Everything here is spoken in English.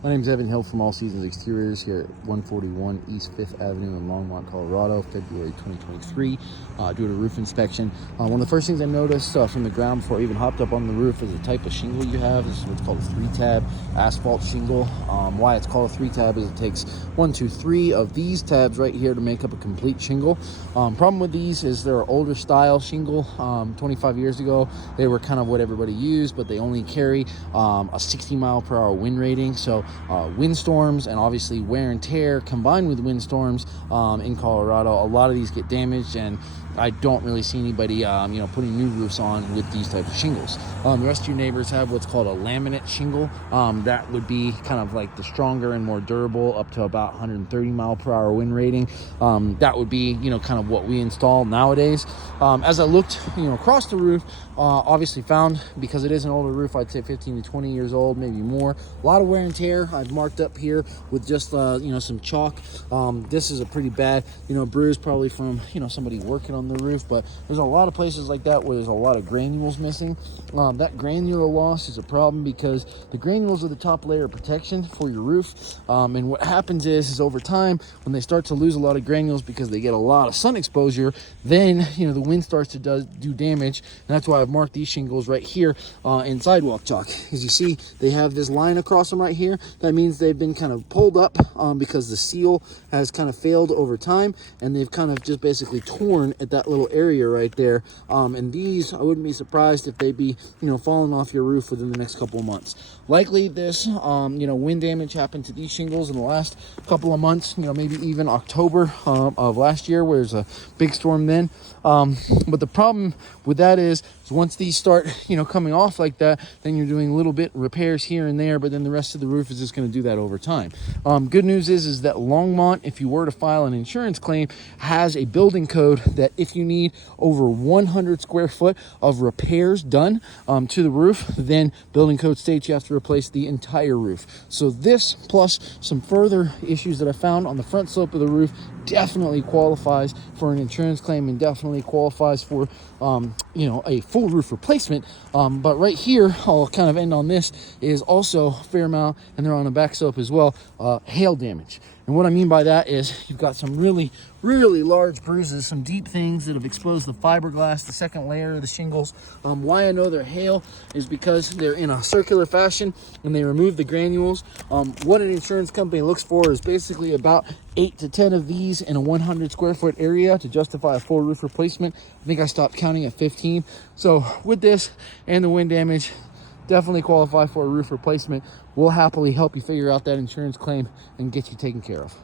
My name is Evan Hill from All Seasons Exteriors here at 141 East 5th Avenue in Longmont, Colorado, February 2023. Doing a roof inspection. One of the first things I noticed from the ground before I even hopped up on the roof is the type of shingle you have. This is what's called a 3-tab asphalt shingle. Why it's called a 3-tab is it takes 1, 2, 3 of these tabs right here to make up a complete shingle. Problem with these is they're older style shingle. 25 years ago, they were kind of what everybody used, but they only carry a 60 mile per hour wind rating. So windstorms and obviously wear and tear combined with windstorms in Colorado, a lot of these get damaged, and I don't really see anybody putting new roofs on with these types of shingles. The rest of your neighbors have what's called a laminate shingle. That would be kind of like the stronger and more durable, up to about 130 mile per hour wind rating. That would be kind of what we install nowadays. As I looked across the roof, obviously found, because it is an older roof, I'd say 15 to 20 years old, maybe more, a lot of wear and tear. I've marked up here with just some chalk. This is a pretty bad bruise, probably from somebody working on the roof, but there's a lot of places like that where there's a lot of granules missing. That granular loss is a problem because the granules are the top layer of protection for your roof, and what happens is over time, when they start to lose a lot of granules because they get a lot of sun exposure, then the wind starts to do damage. And that's why I've marked these shingles right here in sidewalk chalk. As you see, they have this line across them right here. That means they've been kind of pulled up because the seal has kind of failed over time, and they've kind of just basically torn at that little area right there. And these, I wouldn't be surprised if they'd be falling off your roof within the next couple of months. Likely this wind damage happened to these shingles in the last couple of months, maybe even October of last year, where there's a big storm then. But the problem with that is once these start coming off like that, then you're doing little bit repairs here and there, but then the rest of the roof is just going to do that over time. Good news is that Longmont, if you were to file an insurance claim, has a building code that if you need over 100 square foot of repairs done to the roof, then building code states you have to replace the entire roof. So this, plus some further issues that I found on the front slope of the roof, definitely qualifies for an insurance claim and definitely qualifies for a full roof replacement. But right here, I'll kind of end on this, is also a fair amount, and they're on the back slope as well, hail damage. And what I mean by that is you've got some really large bruises, some deep things that have exposed the fiberglass, the second layer of the shingles. Why I know they're hail is because they're in a circular fashion and they remove the granules. What an insurance company looks for is basically about 8 to 10 of these in a 100 square foot area to justify a full roof replacement. I think I stopped counting at 15. So with this and the wind damage, definitely qualify for a roof replacement. We'll happily help you figure out that insurance claim and get you taken care of.